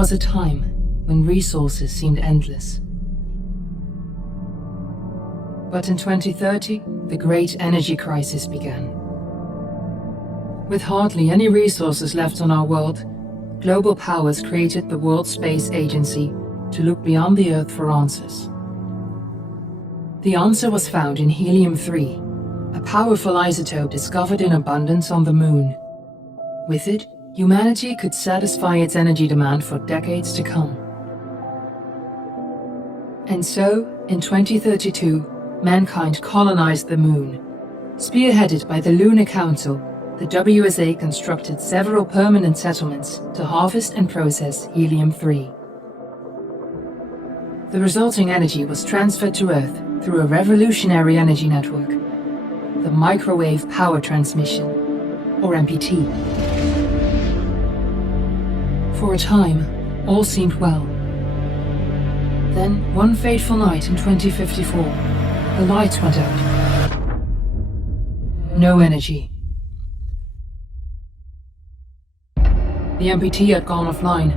was a time when resources seemed endless. But in 2030, the great energy crisis began. With hardly any resources left on our world, global powers created the World Space Agency to look beyond the Earth for answers. The answer was found in helium-3, a powerful isotope discovered in abundance on the Moon. With it, humanity could satisfy its energy demand for decades to come. And so, in 2032, mankind colonized the Moon. Spearheaded by the Lunar Council, the WSA constructed several permanent settlements to harvest and process helium-3. The resulting energy was transferred to Earth through a revolutionary energy network, the Microwave Power Transmission, or MPT. For a time, all seemed well. Then, one fateful night in 2054, the lights went out. No energy. The MPT had gone offline,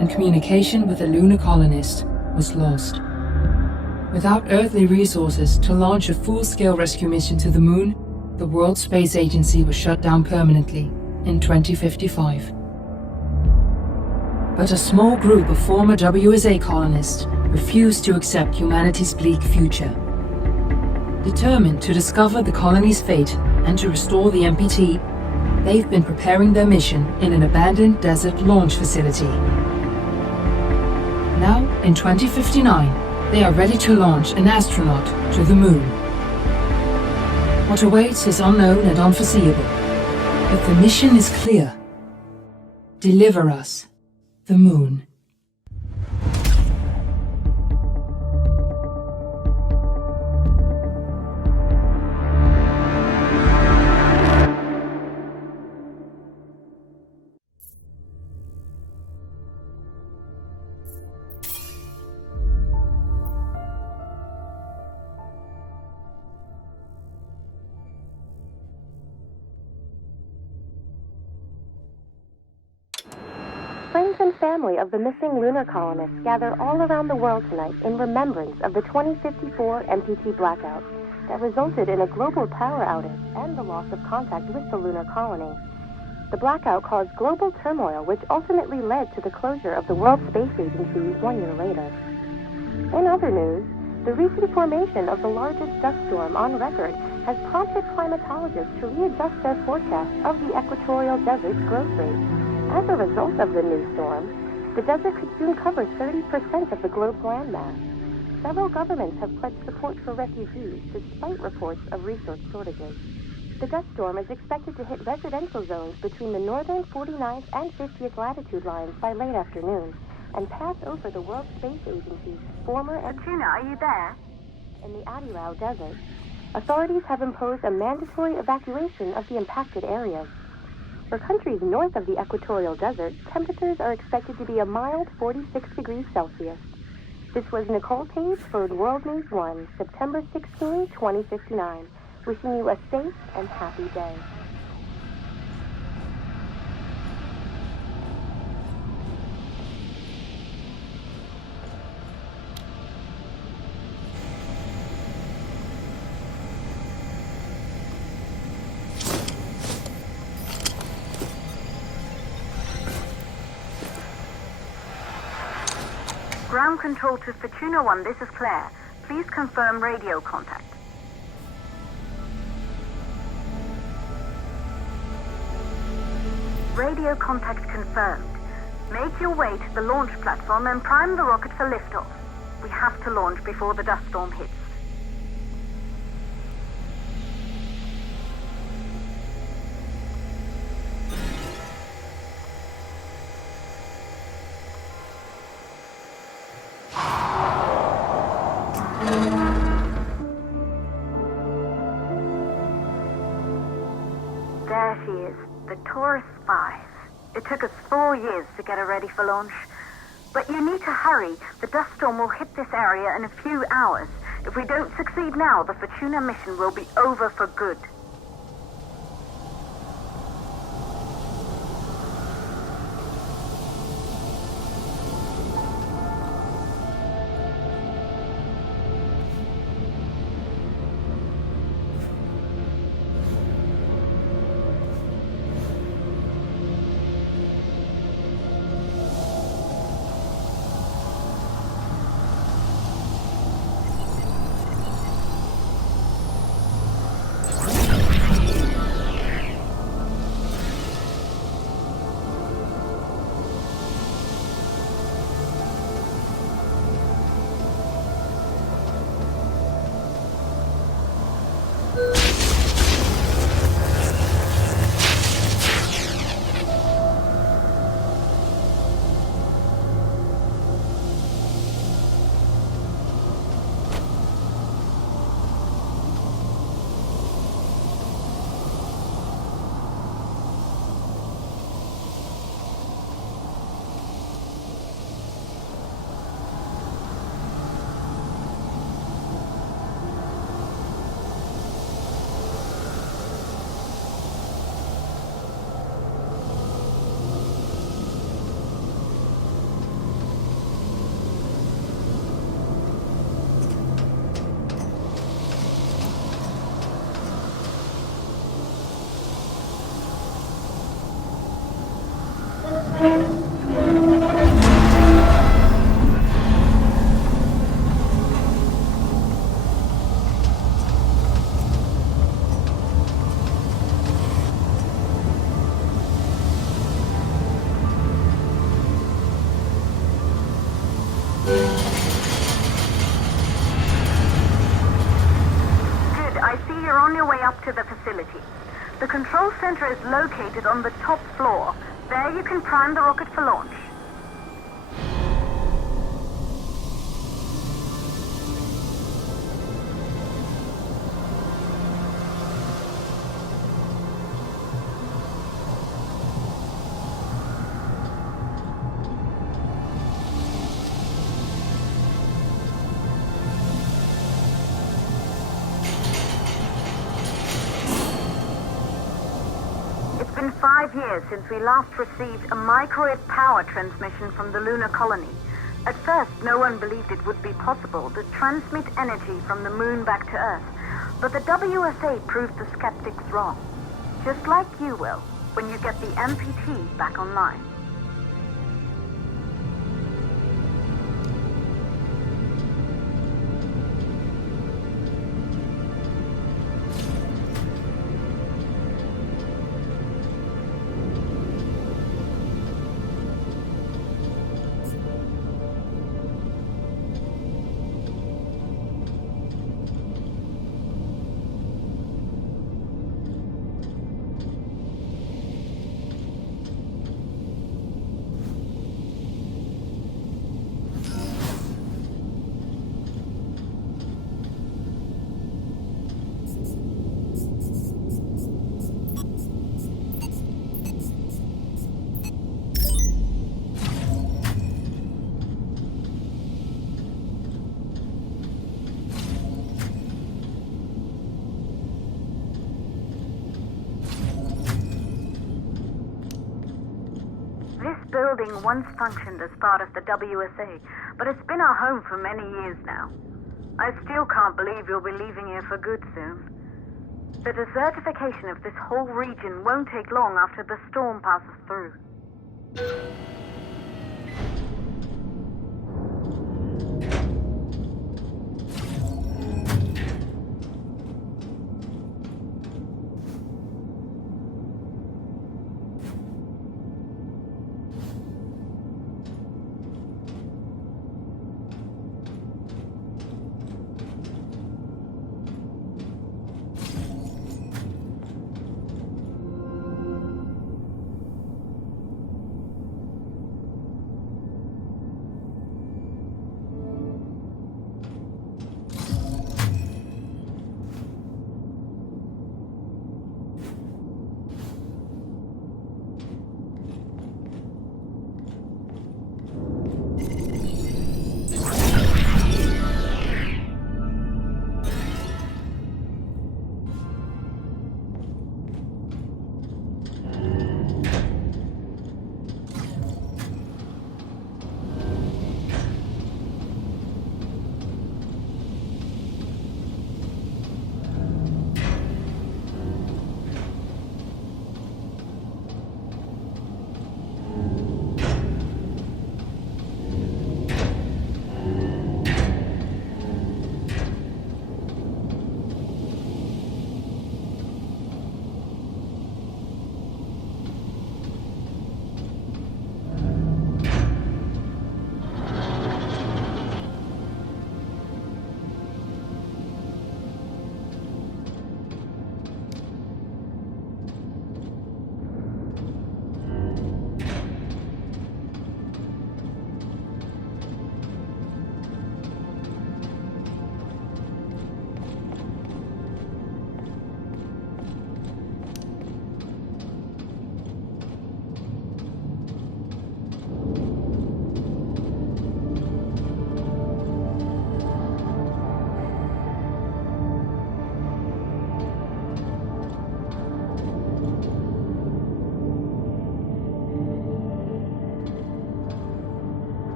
and communication with the lunar colonist was lost. Without earthly resources to launch a full-scale rescue mission to the Moon, the World Space Agency was shut down permanently in 2055. But a small group of former WSA colonists refused to accept humanity's bleak future. Determined to discover the colony's fate and to restore the MPT, they've been preparing their mission in an abandoned desert launch facility. Now, in 2059, they are ready to launch an astronaut to the Moon. What awaits is unknown and unforeseeable, but the mission is clear. Deliver us the Moon. Friends and family of the missing lunar colonists gather all around the world tonight in remembrance of the 2054 MPT blackout that resulted in a global power outage and the loss of contact with the lunar colony. The blackout caused global turmoil, which ultimately led to the closure of the World Space Agency 1 year later. In other news, the recent formation of the largest dust storm on record has prompted climatologists to readjust their forecast of the equatorial desert's growth rate. As a result of the new storm, the desert could soon cover 30% of the globe's landmass. Several governments have pledged support for refugees despite reports of resource shortages. The dust storm is expected to hit residential zones between the northern 49th and 50th latitude lines by late afternoon and pass over the World Space Agency's former... Tuna, are you there? In the Adirau Desert, authorities have imposed a mandatory evacuation of the impacted areas. For countries north of the equatorial desert, temperatures are expected to be a mild 46 degrees Celsius. This was Nicole Page for World News 1, September 16, 2059. Wishing you a safe and happy day. Ground control to Fortuna 1, this is Claire. Please confirm radio contact. Radio contact confirmed. Make your way to the launch platform and prime the rocket for liftoff. We have to launch before the dust storm hits. There she is, the Taurus 5. It took us 4 years to get her ready for launch. But you need to hurry. The dust storm will hit this area in a few hours. If we don't succeed now, the Fortuna mission will be over for good. To the facility. The control center is located on the top floor. There you can prime the rocket for launch. It's been 5 years since we last received a microwave power transmission from the lunar colony. At first, no one believed it would be possible to transmit energy from the moon back to Earth. But the WSA proved the skeptics wrong. Just like you will, when you get the MPT back online. Building once functioned as part of the WSA, but it's been our home for many years now. I still can't believe you'll be leaving here for good soon. The desertification of this whole region won't take long after the storm passes through.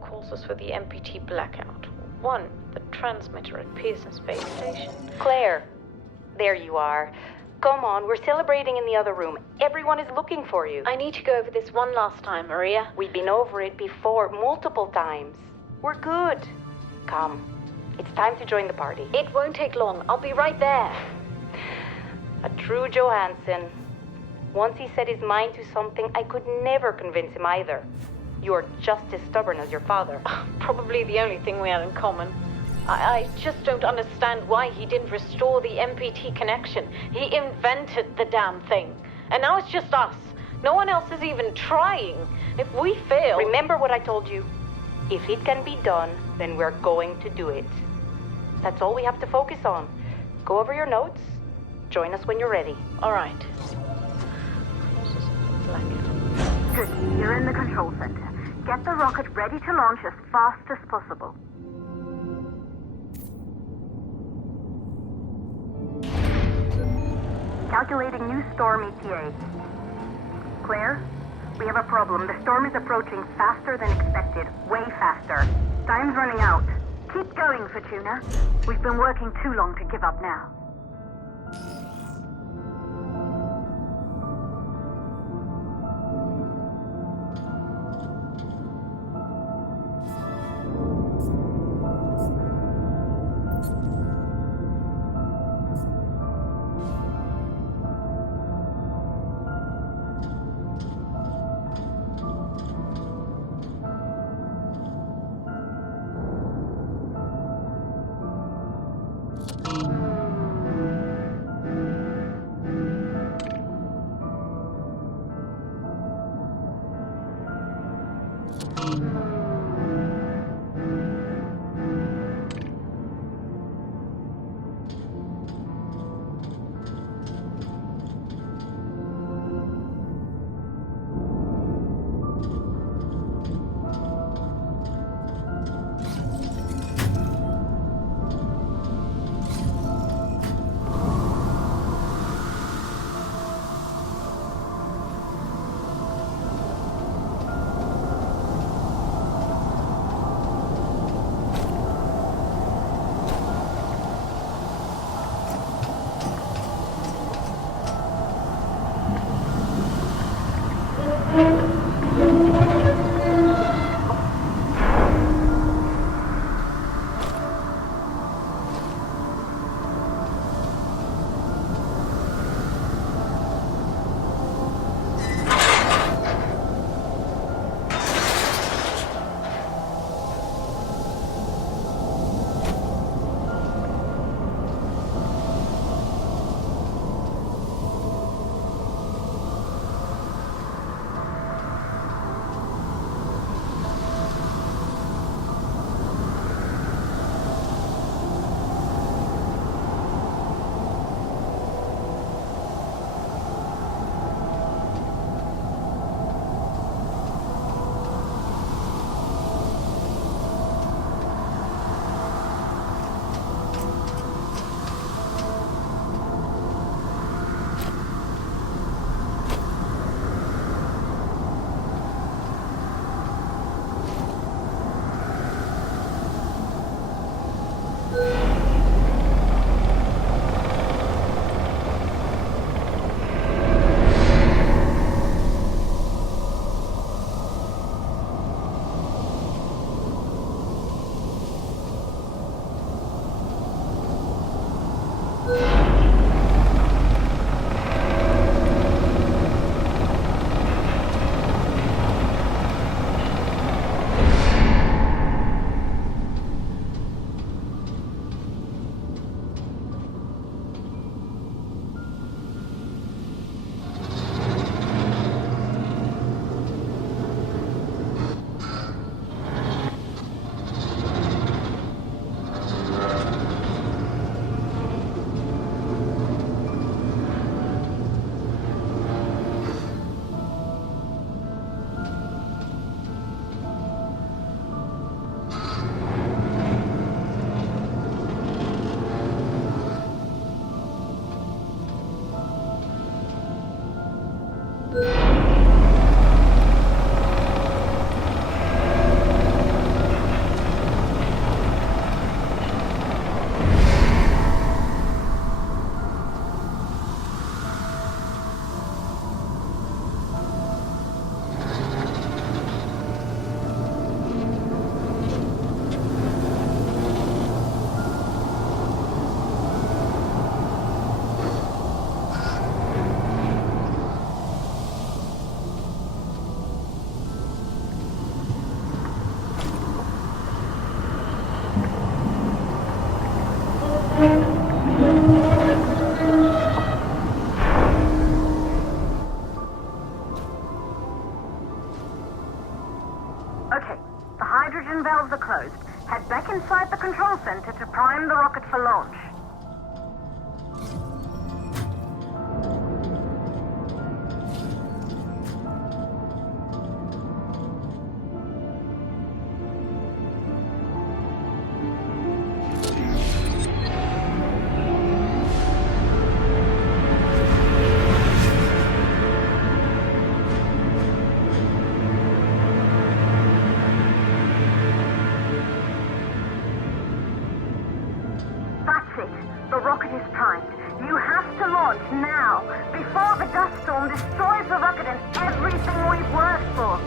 Causes for the MPT blackout. 1, the transmitter at Pearson Space Station. Claire, There you are. Come on, we're celebrating in the other room. Everyone is looking for you. I need to go over this one last time, Maria. We've been over it before, multiple times. We're good. Come. It's time to join the party. It won't take long. I'll be right there. A true Johansson. Once he set his mind to something, I could never convince him either. You're just as stubborn as your father. Probably the only thing we had in common. I just don't understand why he didn't restore the MPT connection. He invented the damn thing. And now it's just us. No one else is even trying. If we fail... Remember what I told you. If it can be done, then we're going to do it. That's all we have to focus on. Go over your notes. Join us when you're ready. All right. Good. You're in the control center. Get the rocket ready to launch as fast as possible. Calculating new storm ETA. Claire? We have a problem. The storm is approaching faster than expected. Way faster. Time's running out. Keep going, Fortuna. We've been working too long to give up now. Okay, the hydrogen valves are closed. Head back inside the control center to prime the rocket for launch. The rocket is primed. You have to launch now, before the dust storm destroys the rocket and everything we've worked for.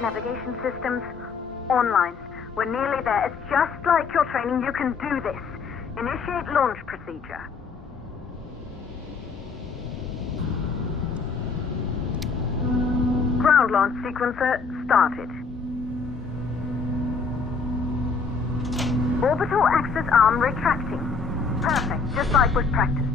Navigation systems online. We're nearly there. It's just like your training. You can do this. Initiate launch procedure. Ground launch sequencer started. Orbital axis arm retracting. Perfect, just like was practiced.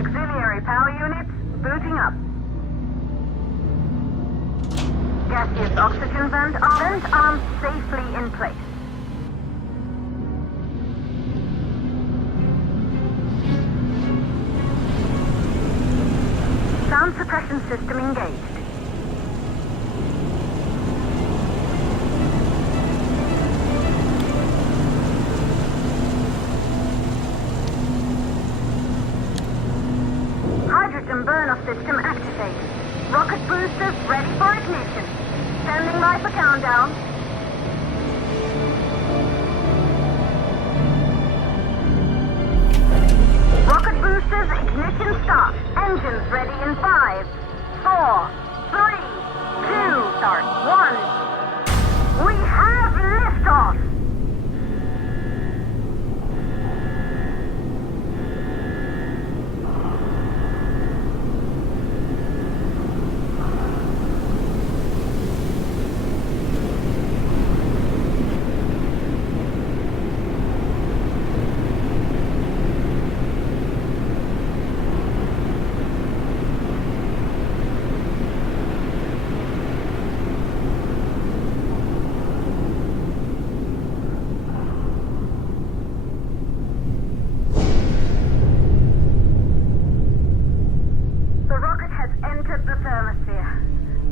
Auxiliary power units booting up. Gaseous oxygen vent arms safely in place. Sound suppression system engaged. Hydrogen burn-off system activated. Rocket boosters ready for ignition. Standing by for countdown. Rocket boosters ignition start. Engines ready in 5, 4, 3, 2, start, 1. We have liftoff!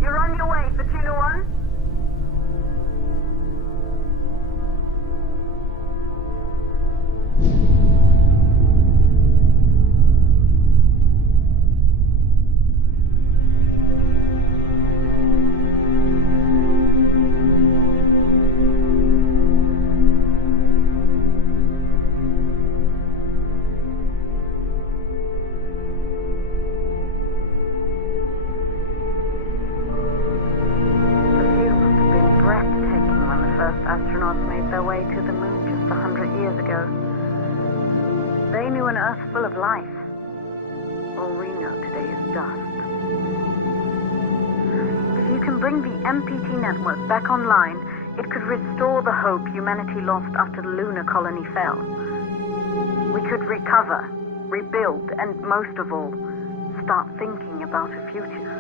You're on your way, Fortuna 1. Astronauts made their way to the moon just 100 years ago. They knew an Earth full of life. All we know today is dust. If you can bring the MPT network back online, it could restore the hope humanity lost after the lunar colony fell. We could recover, rebuild, and most of all, start thinking about a future.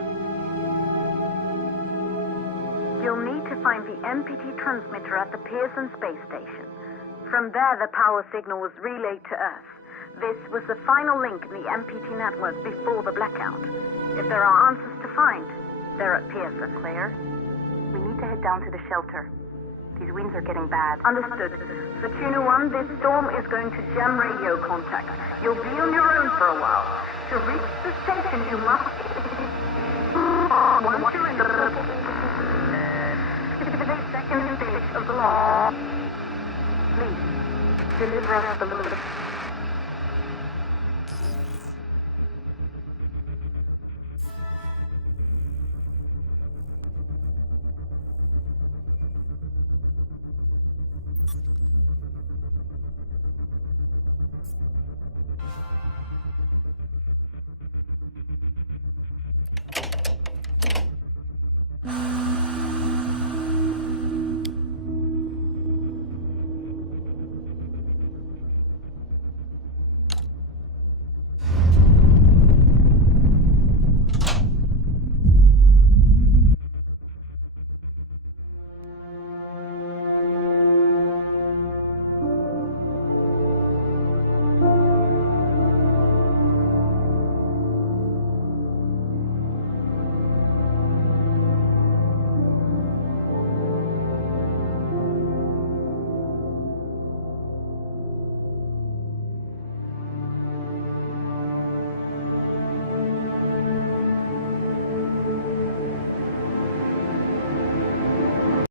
You'll need to find the MPT transmitter at the Pearson space station. From there, the power signal was relayed to Earth. This was the final link in the MPT network before the blackout. If there are answers to find, they're at Pierce, Claire. We need to head down to the shelter. These winds are getting bad. Understood. For Tuna 1, this storm is going to jam radio contact. You'll be on your own for a while. To reach the station, you must... Once you're in the second stage of the law, please, deliver us the